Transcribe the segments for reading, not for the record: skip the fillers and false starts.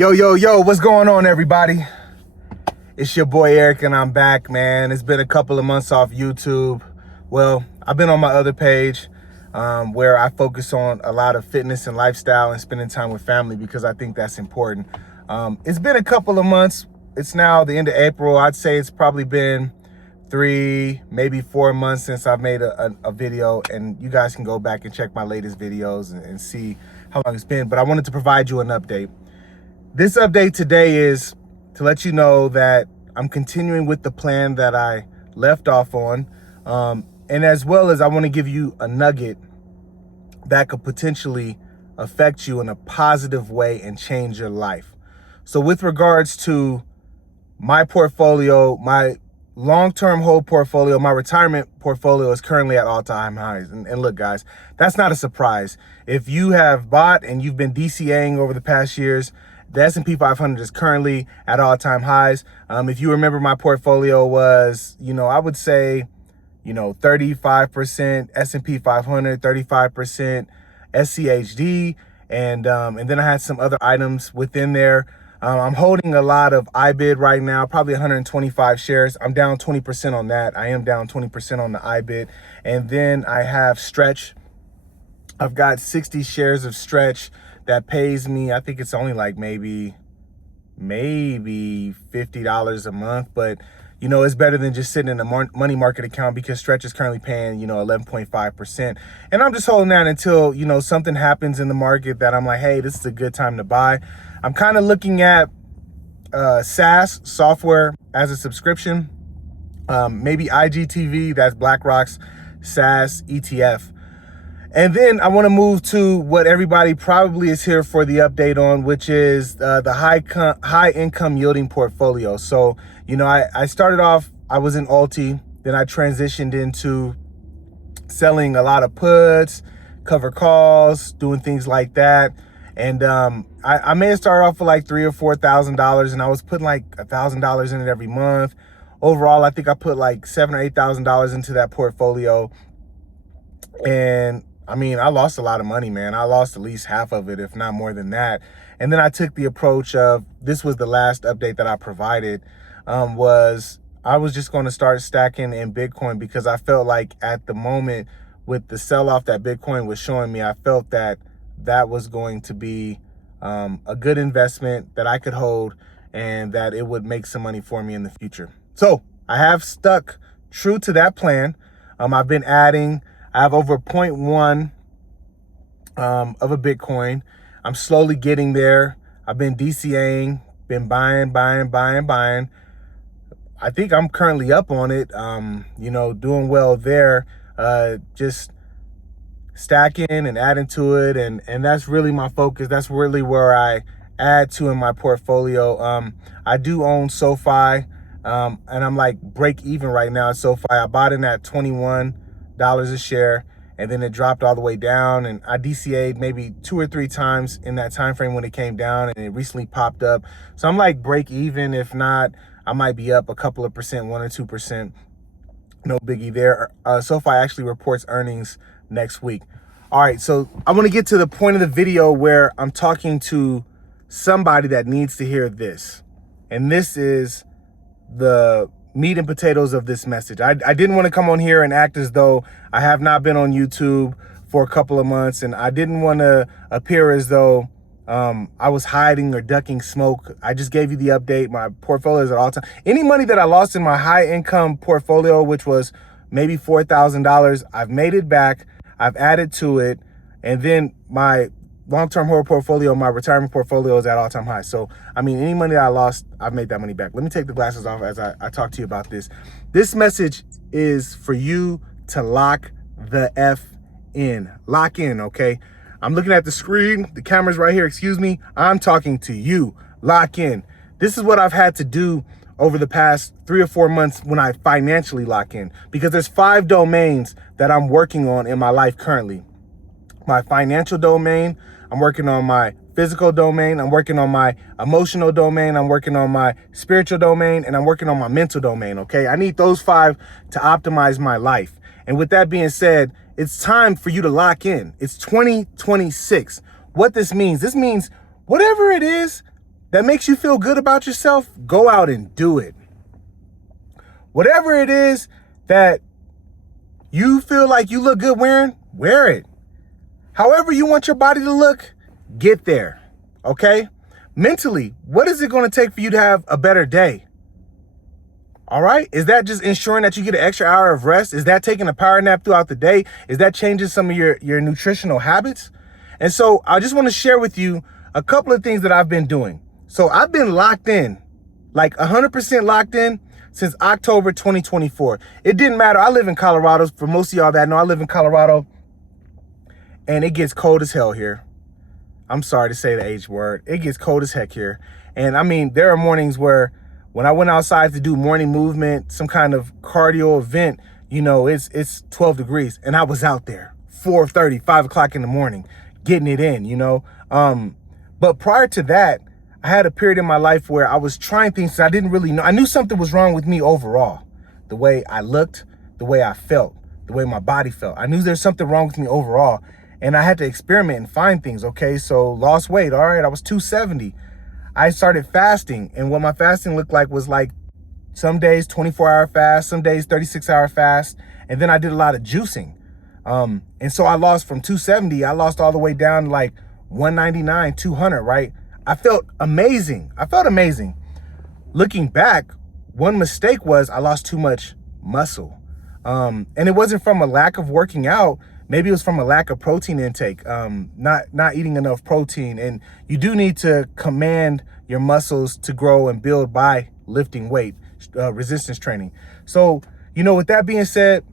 Yo, what's going on, everybody? It's your boy Eric, and I'm back, man. It's been a couple of months off YouTube. Well, I've been on my other page where I focus on a lot of fitness and lifestyle and spending time with family because I think that's important. It's been a couple of months. It's now the end of April. I'd say it's probably been 3, maybe 4 months since I've made a video, and you guys can go back and check my latest videos and see how long it's been. But I wanted to provide you an update. This update today is to let you know that I'm continuing with the plan that I left off on. And as well as I want to give you a nugget that could potentially affect you in a positive way and change your life. So with regards to my portfolio, my long-term hold portfolio, my retirement portfolio is currently at all-time highs. And look, guys, that's not a surprise. If you have bought and you've been DCAing over the past years, the S&P 500 is currently at all-time highs. If you remember, my portfolio was, I would say, 35% S&P 500, 35% SCHD, and then I had some other items within there. I'm holding a lot of IBID right now, probably 125 shares. I'm down 20% on that. I am down 20% on the IBID. And then I have Stretch. I've got 60 shares of Stretch that pays me, I think it's only like maybe $50 a month, but it's better than just sitting in a money market account because Stretch is currently paying 11.5%. And I'm just holding that until something happens in the market that I'm like, hey, this is a good time to buy. I'm kind of looking at SaaS, software as a subscription, maybe IGTV, that's BlackRock's SaaS ETF. And then I want to move to what everybody probably is here for the update on, which is the high income yielding portfolio. So, I started off, I was in Alti, then I transitioned into selling a lot of puts, cover calls, doing things like that. And I may have started off with like $3,000 or $4,000, and I was putting like $1,000 in it every month. Overall, I think I put like $7,000 or $8,000 into that portfolio. And I lost a lot of money, man. I lost at least half of it, if not more than that. And then I took the approach of, this was the last update that I provided, was I was just going to start stacking in Bitcoin because I felt like at the moment with the sell-off that Bitcoin was showing me, I felt that that was going to be a good investment that I could hold and that it would make some money for me in the future. So I have stuck true to that plan. I've been adding. I have over 0.1 of a Bitcoin. I'm slowly getting there. I've been DCAing, been buying. I think I'm currently up on it, doing well there, just stacking and adding to it. And that's really my focus. That's really where I add to in my portfolio. I do own SoFi, and I'm like break even right now at SoFi. I bought in at $21 a share, and then it dropped all the way down, and I DCA'd maybe 2 or 3 times in that time frame when it came down, and it recently popped up. So I'm like break even. If not, I might be up a couple of percent, 1 or 2%. No biggie there. SoFi actually reports earnings next week. All right, so I want to get to the point of the video where I'm talking to somebody that needs to hear this, and this is the meat and potatoes of this message. I didn't want to come on here and act as though I have not been on YouTube for a couple of months, and I didn't want to appear as though I was hiding or ducking smoke. I just gave you the update. My portfolio is at all time. Any money that I lost in my high income portfolio, which was maybe $4,000, I've made it back. I've added to it, and then my long-term hold portfolio, my retirement portfolio is at all-time high. So, any money that I lost, I've made that money back. Let me take the glasses off as I talk to you about this. This message is for you to lock the F in. Lock in, okay? I'm looking at the screen. The camera's right here, excuse me. I'm talking to you. Lock in. This is what I've had to do over the past 3 or 4 months when I financially lock in, because there's 5 domains that I'm working on in my life currently. My financial domain, I'm working on my physical domain, I'm working on my emotional domain, I'm working on my spiritual domain, and I'm working on my mental domain, okay? I need those 5 to optimize my life. And with that being said, it's time for you to lock in. It's 2026. What this means whatever it is that makes you feel good about yourself, go out and do it. Whatever it is that you feel like you look good wearing, wear it. However you want your body to look, get there, okay? Mentally, what is it going to take for you to have a better day? All right? Is that just ensuring that you get an extra hour of rest? Is that taking a power nap throughout the day? Is that changing some of your nutritional habits? And so I just want to share with you a couple of things that I've been doing. So I've been locked in, like 100% locked in since October 2024. It didn't matter. I live in Colorado. For most of y'all that know, I live in Colorado, and it gets cold as hell here. I'm sorry to say the H word. It gets cold as heck here. And I mean, there are mornings where when I went outside to do morning movement, some kind of cardio event, you know, it's 12 degrees. And I was out there 4:30, 5 o'clock in the morning, getting it in, you know. But prior to that, I had a period in my life where I was trying things that I didn't really know. I knew something was wrong with me overall. The way I looked, the way I felt, the way my body felt. I knew there's something wrong with me overall. And I had to experiment and find things, okay? So lost weight, all right, I was 270. I started fasting, and what my fasting looked like was like some days 24-hour fast, some days 36-hour fast, and then I did a lot of juicing. And so I lost from 270, I lost all the way down to like 199, 200, right? I felt amazing. Looking back, one mistake was I lost too much muscle. And it wasn't from a lack of working out. Maybe it was from a lack of protein intake, not eating enough protein. And you do need to command your muscles to grow and build by lifting weight, resistance training. So, you know, with that being said,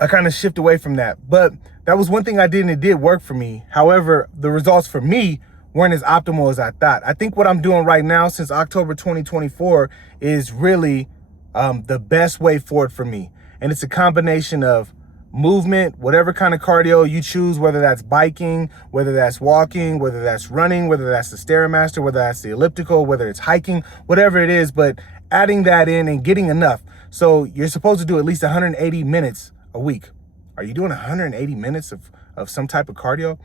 I kind of shift away from that. But that was one thing I did, and it did work for me. However, the results for me weren't as optimal as I thought. I think what I'm doing right now since October 2024 is really the best way forward for me. And it's a combination of movement, whatever kind of cardio you choose, whether that's biking, whether that's walking, whether that's running, whether that's the Stairmaster, whether that's the elliptical, whether it's hiking, whatever it is, but adding that in and getting enough. So you're supposed to do at least 180 minutes a week. Are you doing 180 minutes of some type of cardio?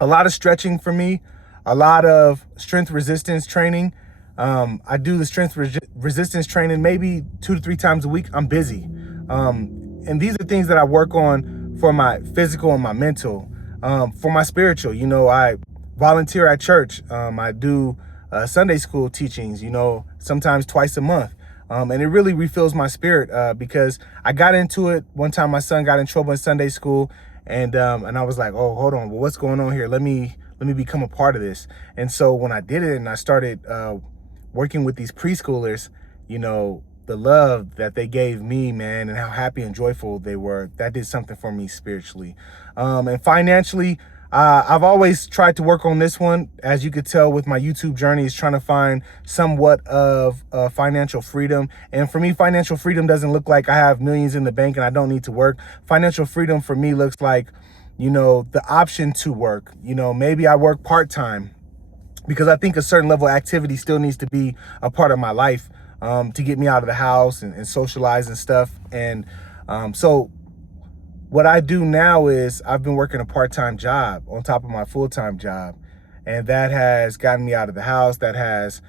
A lot of stretching for me, a lot of strength resistance training. I do the strength resistance training maybe 2 to 3 times a week. I'm busy. And these are things that I work on for my physical and my mental, for my spiritual. You know, I volunteer at church. I do Sunday school teachings, you know, sometimes twice a month. And it really refills my spirit because I got into it. One time my son got in trouble in Sunday school, and I was like, oh, hold on. Well, what's going on here? Let me become a part of this. And so when I did it and I started working with these preschoolers, you know, the love that they gave me, man, and how happy and joyful they were, that did something for me spiritually. And financially, I've always tried to work on this one. As you could tell with my YouTube journey, is trying to find somewhat of financial freedom. And for me, financial freedom doesn't look like I have millions in the bank and I don't need to work. Financial freedom for me looks like, you know, the option to work. You know, maybe I work part-time because I think a certain level of activity still needs to be a part of my life. To get me out of the house and socialize and stuff. And so what I do now is I've been working a part-time job on top of my full-time job. And that has gotten me out of the house. That has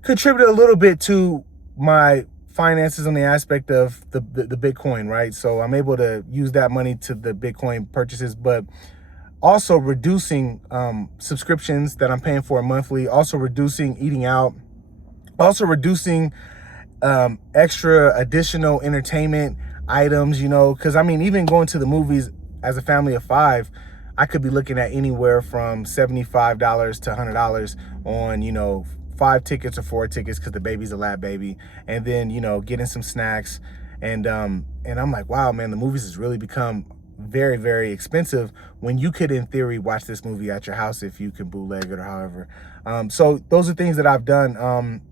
contributed a little bit to my finances on the aspect of the Bitcoin, right? So I'm able to use that money to the Bitcoin purchases, but also reducing subscriptions that I'm paying for monthly, also reducing eating out, also reducing extra additional entertainment items, you know, because I mean, even going to the movies as a family of 5, I could be looking at anywhere from $75 to $100 on, you know, 5 tickets or 4 tickets because the baby's a lab baby, and then, you know, getting some snacks. And I'm like, wow, man, the movies has really become very, very expensive when you could, in theory, watch this movie at your house if you can bootleg it or however. So those are things that I've done.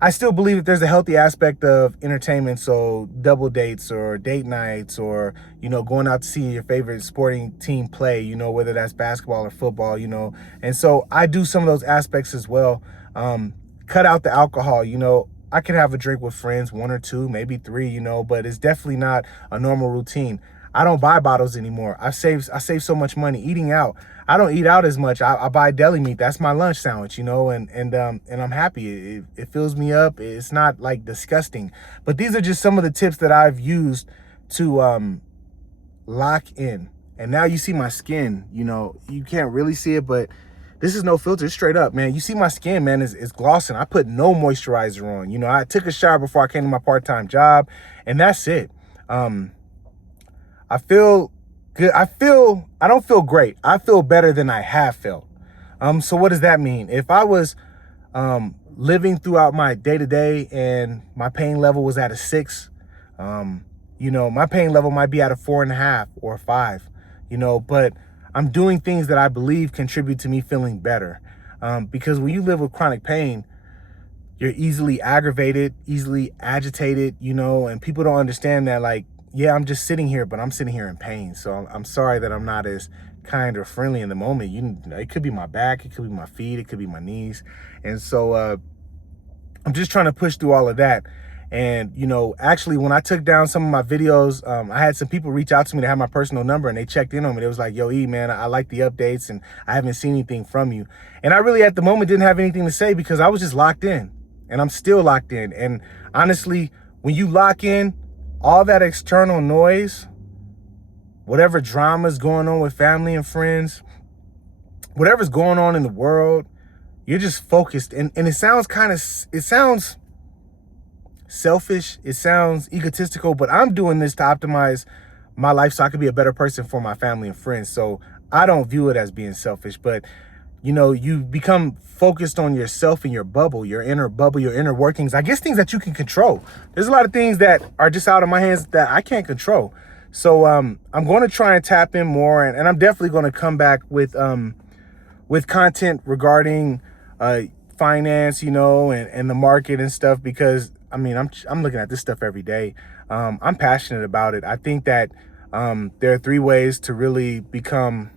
I still believe that there's a healthy aspect of entertainment. So double dates or date nights or, you know, going out to see your favorite sporting team play, you know, whether that's basketball or football, you know. And so I do some of those aspects as well. Cut out the alcohol, you know. I could have a drink with friends, 1 or 2, maybe 3, you know, but it's definitely not a normal routine. I don't buy bottles anymore. I save so much money eating out. I don't eat out as much. I buy deli meat. That's my lunch sandwich, you know, and I'm happy. It fills me up. It's not like disgusting. But these are just some of the tips that I've used to lock in. And now you see my skin, you know, you can't really see it, but this is no filter, it's straight up, man. You see my skin, man, is glossing. I put no moisturizer on. You know, I took a shower before I came to my part-time job, and that's it. I feel good. I don't feel great. I feel better than I have felt. So what does that mean? If I was living throughout my day-to-day and my pain level was at a 6, you know, my pain level might be at a 4.5 or a 5, you know, but I'm doing things that I believe contribute to me feeling better. Because when you live with chronic pain, you're easily aggravated, easily agitated, you know, and people don't understand that, like, yeah, I'm just sitting here, but I'm sitting here in pain. So I'm sorry that I'm not as kind or friendly in the moment. It could be my back, it could be my feet, it could be my knees. And so I'm just trying to push through all of that. And, you know, actually, when I took down some of my videos, I had some people reach out to me to have my personal number, and they checked in on me. They was like, yo, E, man, I like the updates, and I haven't seen anything from you. And I really, at the moment, didn't have anything to say because I was just locked in, and I'm still locked in. And honestly, when you lock in, all that external noise, whatever drama's going on with family and friends, whatever's going on in the world, you're just focused. And it sounds selfish, it sounds egotistical, but I'm doing this to optimize my life so I can be a better person for my family and friends. So I don't view it as being selfish, but you know, you become focused on yourself and your bubble, your inner workings. I guess things that you can control. There's a lot of things that are just out of my hands that I can't control. So I'm going to try and tap in more, and I'm definitely going to come back with content regarding finance, you know, and the market and stuff, because I mean, I'm looking at this stuff every day. I'm passionate about it. I think that there are 3 ways to really become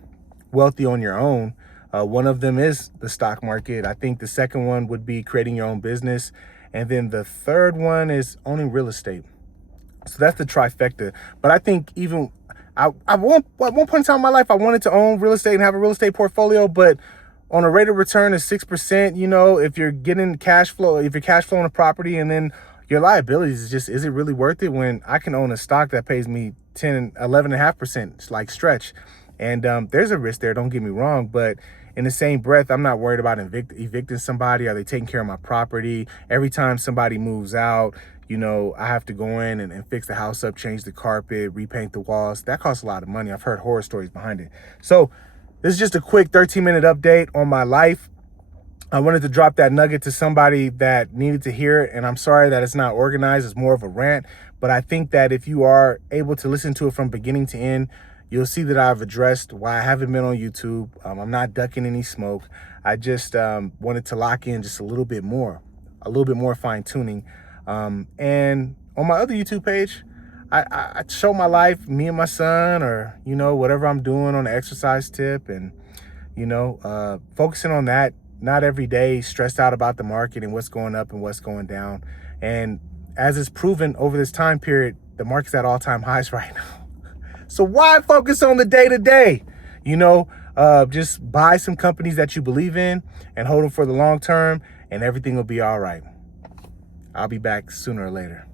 wealthy on your own. One of them is the stock market. I think the second one would be creating your own business. And then the third one is owning real estate. So that's the trifecta. But I think even at one point in time in my life, I wanted to own real estate and have a real estate portfolio, but on a rate of return of 6%, you know, if you're getting cash flow, if you're cash flowing a property and then your liabilities is it really worth it when I can own a stock that pays me 11.5%, like stretch. And there's a risk there, don't get me wrong, but in the same breath, I'm not worried about evicting somebody. Are they taking care of my property? Every time somebody moves out, you know, I have to go in and fix the house up, change the carpet, repaint the walls. That costs a lot of money. I've heard horror stories behind it. So this is just a quick 13-minute update on my life. I wanted to drop that nugget to somebody that needed to hear it, and I'm sorry that it's not organized. It's more of a rant, but I think that if you are able to listen to it from beginning to end, you'll see that I've addressed why I haven't been on YouTube. I'm not ducking any smoke. I just wanted to lock in just a little bit more fine tuning. And on my other YouTube page, I show my life, me and my son, or, you know, whatever I'm doing on the exercise tip, and, you know, focusing on that, not every day stressed out about the market and what's going up and what's going down. And as it's proven over this time period, the market's at all-time highs right now. So why focus on the day-to-day? You know, just buy some companies that you believe in and hold them for the long term, and everything will be all right. I'll be back sooner or later.